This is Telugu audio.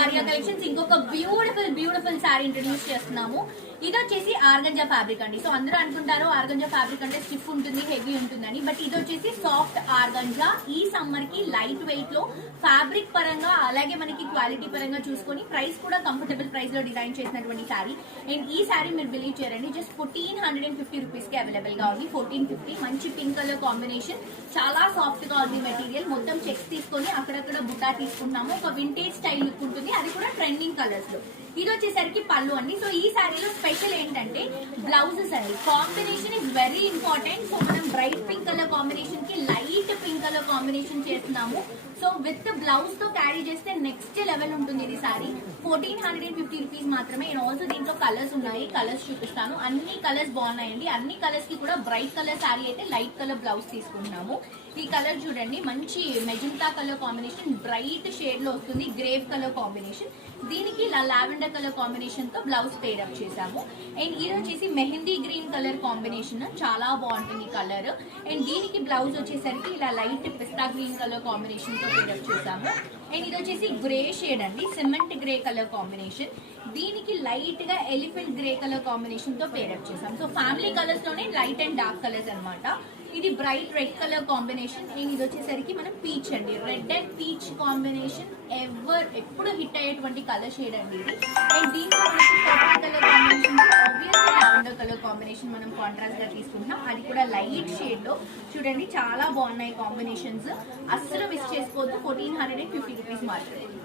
ఆర్యా కలెక్షన్స్ ఇంకొక బ్యూటిఫుల్ సారీ ఇంట్రడ్యూస్ చేస్తున్నాము. ఇది వచ్చేసి ఆర్గంజా ఫ్యాబ్రిక్ అండి. సో అందరూ అనుకుంటారు ఆర్గంజా ఫ్యాబ్రిక్ అంటే స్టిఫ్ ఉంటుంది, హెవీ ఉంటుందని. బట్ ఇది వచ్చేసి సాఫ్ట్ ఆర్గంజా. ఈ సమ్మర్ కి లైట్ వెయిట్ లో ఫ్యాబ్రిక్ పరంగా అలాగే మనకి క్వాలిటీ పరంగా చూసుకొని ప్రైస్ కూడా కంఫర్టబుల్ ప్రైస్ లో డిజైన్ చేసినటువంటి సారీ. అండ్ ఈ సారీ మీరు బిలీవ్ చేయండి, జస్ట్ 1450 రూపీస్ కి అవైలబుల్ గా ఉంది. 1450. మంచి పింక్ కలర్ కాంబినేషన్, చాలా సాఫ్ట్ గా ఉంది మెటీరియల్. మొత్తం చెక్స్ తీసుకొని అక్కడక్కడ బుట్టా తీసుకున్నాము. ఒక వింటేజ్ స్టైల్ లుక్ ఉంటుంది, అది కూడా ట్రెండింగ్ కలర్స్ లో. ఇది వచ్చేసరికి పళ్ళు అండి. సో ఈ సారీలో స్పెషల్ ఏంటంటే బ్లౌజెస్ అండి. Combination is very important. So మనం బ్రైట్ పింక్ కలర్ కాంబినేషన్ కి లైట్ పింక్ కలర్ కాంబినేషన్ చేస్తున్నాము. సో విత్ బ్లౌజ్ తో క్యారీ చేస్తే నెక్స్ట్ లెవెల్ ఉంటుంది ఇది సారీ. 1450 రూపీస్ మాత్రమే. అండ్ ఆల్సో దీంట్లో కలర్స్ ఉన్నాయి, కలర్స్ చూపిస్తాను. అన్ని కలర్స్ బాగున్నాయండి. అన్ని కలర్స్ కి కూడా బ్రైట్ కలర్ సారీ అయితే లైట్ కలర్ బ్లౌజ్ తీసుకుంటున్నాము. ఈ కలర్ చూడండి, మంచి magenta colour combination, bright shade లో వస్తుంది. గ్రేవ్ కలర్ కాంబినేషన్, దీనికి ఇలా లావెండర్ కలర్ కాంబినేషన్ తో బ్లౌజ్ పేరప్ చేసాము. అండ్ ఇది వచ్చేసి మెహందీ గ్రీన్ కలర్ కాంబినేషన్, చాలా బాగుంటుంది కలర్. అండ్ దీనికి బ్లౌజ్ వచ్చేసరికి ఇలా లైట్ పిస్తా గ్రీన్ కలర్ కాంబినేషన్ తో పేరప్ చేసాము. అండ్ ఇది వచ్చేసి గ్రే షేడ్ అండి, సిమెంట్ గ్రే కలర్ కాంబినేషన్. దీనికి లైట్ గా ఎలిఫెంట్ గ్రే కలర్ కాంబినేషన్ తో పేరప్ చేసాం. సో ఫ్యామిలీ కలర్స్ లోనే లైట్ అండ్ డార్క్ కలర్స్ అనమాట. ఇది bright red colour combination. And ఇది వచ్చేసరికి మనం పీచ్ అండి, రెడ్ అండ్ పీచ్ కాంబినేషన్ ఎప్పుడు హిట్ అయ్యేటువంటి కలర్ షేడ్ అండి ఇది. అండ్ దీంట్లో మనకి purple colour combination, obviously lavender colour combination మనం కాంట్రాస్ట్ గా తీసుకుంటున్నాం. అది కూడా లైట్ షేడ్ లో. చూడండి చాలా బాగున్నాయి కాంబినేషన్స్, అస్సలు మిస్ చేసుకోవద్దు. 1450 రూపీస్ మాత్రమే.